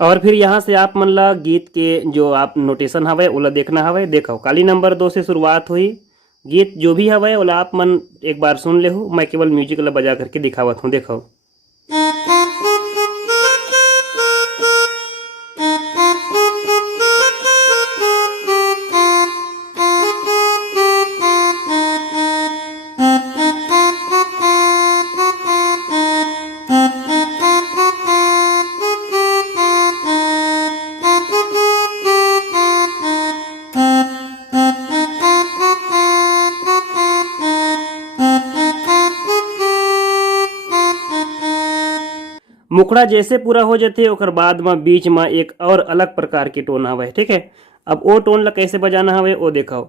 और फिर यहाँ से आप मन ला गीत के जो आप नोटेशन हवे ओला देखना हवे। देखो काली नंबर 2 से शुरुआत हुई। गीत जो भी हवे ओला आप मन एक बार सुन ले हो। मैं केवल म्यूजिक ला बजा करके दिखावत हूँ। देखो मुखड़ा जैसे पूरा हो जाते ओकर बाद में बीच में एक और अलग प्रकार के टोन हवे। ठीक है, अब वो टोन ला कैसे बजाना हवे वो देखो।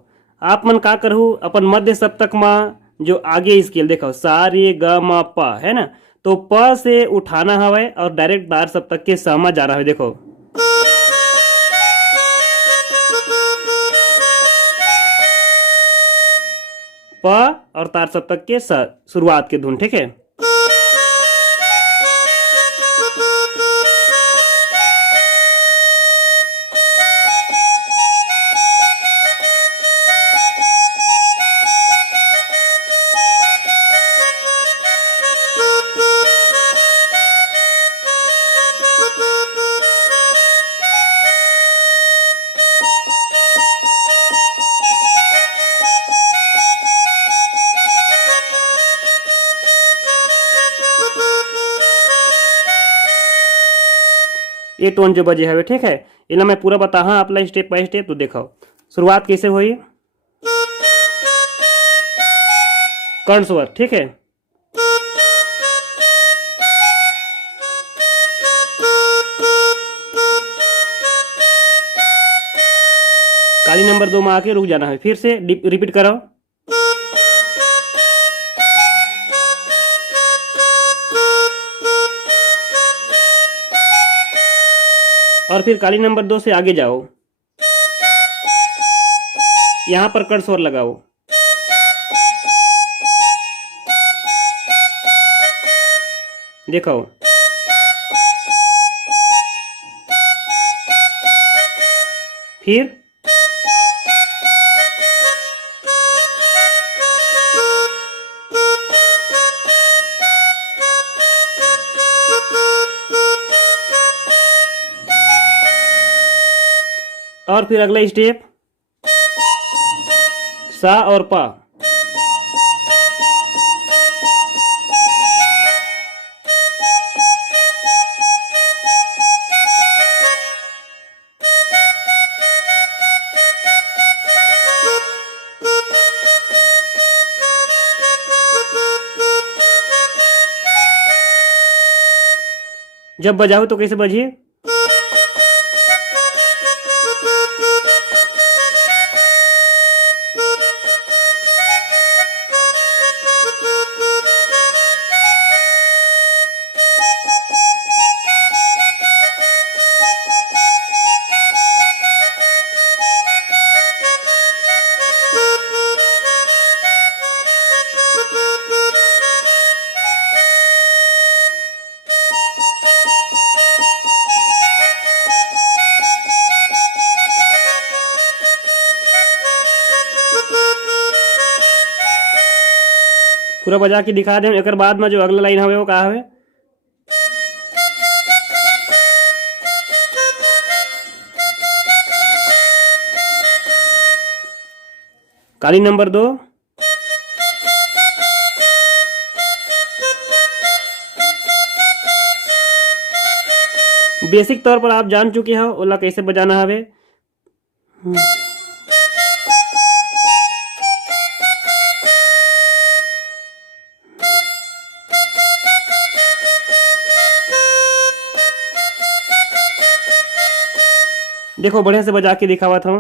आप मन का करहु अपन मध्य सप्तक में जो आगे स्केल देखो सा रे ग म प है ना, तो प से उठाना हवे और डायरेक्ट तार सप्तक के स में जाना हवे। देखो प और तार सप्तक के स शुरुआत के धुन। ठीक है, ये टोन जो बजे हवे। ठीक है, इला मैं पूरा बता हाँ आप स्टेप बाय स्टेप। तो देखो शुरुआत कैसे हुई। कर्ण स्वर। ठीक है, काली नंबर 2 में आके रुक जाना है। फिर से रिपीट करो। और फिर काली नंबर 2 से आगे जाओ, यहां पर कर्ण स्वर लगाओ। देखो फिर और फिर अगला स्टेप सा और पा। जब बजाओ तो कैसे बजिए। पूरा बजा के दिखा दे। एक बाद में जो अगला लाइन हवे वो का हवे। काली नंबर 2 बेसिक तौर पर आप जान चुके हो ओला कैसे बजाना हवे। देखो बढ़िया से बजा के दिखावा था।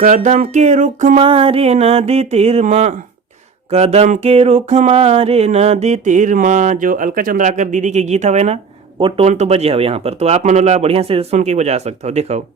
कदम के रुख मारे नदी तीर माँ, कदम के रुख मारे नदी तीर माँ, जो अलका चंद्राकर दीदी के गीत हवे ना, वो टोन तो बजे हवे यहाँ पर। तो आप मनोला बढ़िया से सुन के बजा सकते हो। देखो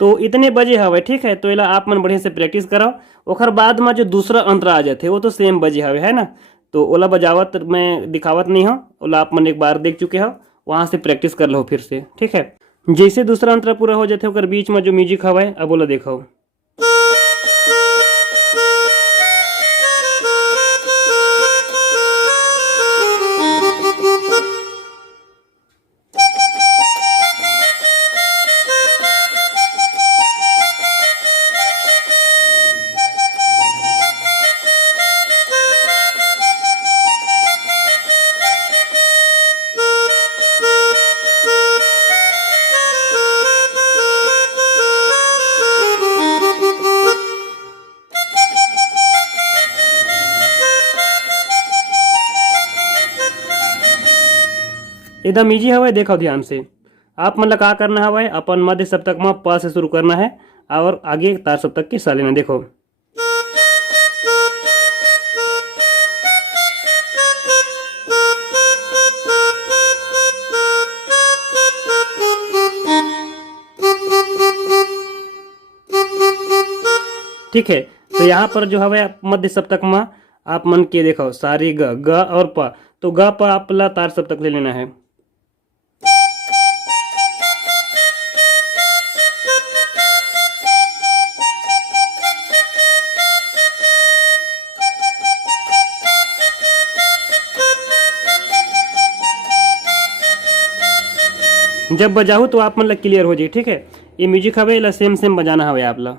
तो इतने बजे हवे, ठीक है। तो एला आप मन बढ़िया से प्रैक्टिस कराओ। ओकर बाद में जो दूसरा अंतरा आ जाते वो तो सेम बजे हवे, है ना। तो ओला बजावत मैं दिखावत नहीं हूँ, ओला आप मन एक बार देख चुके हो, वहां से प्रैक्टिस कर लो फिर से, ठीक है। जैसे दूसरा अंतरा पूरा हो जाते ओकर बीच में जो म्यूजिक हवे अब ओला देखो। एकदम इजी हवे, देखो ध्यान से। आप मतलब का करना हवे, अपन मध्य सप्तक में प से शुरू करना है और आगे तार सप्तक की सा लेना। देखो ठीक है। तो यहाँ पर जो हवे मध्य सप्तक में आप मन के देखो सारी ग ग और प, तो ग प आप ला तार सप्तक ले लेना है। जब बजाहू तो आप मतलब क्लियर हो जाए, ठीक है। ये म्यूजिक हवे ला सेम सेम बजाना हवे आप ला।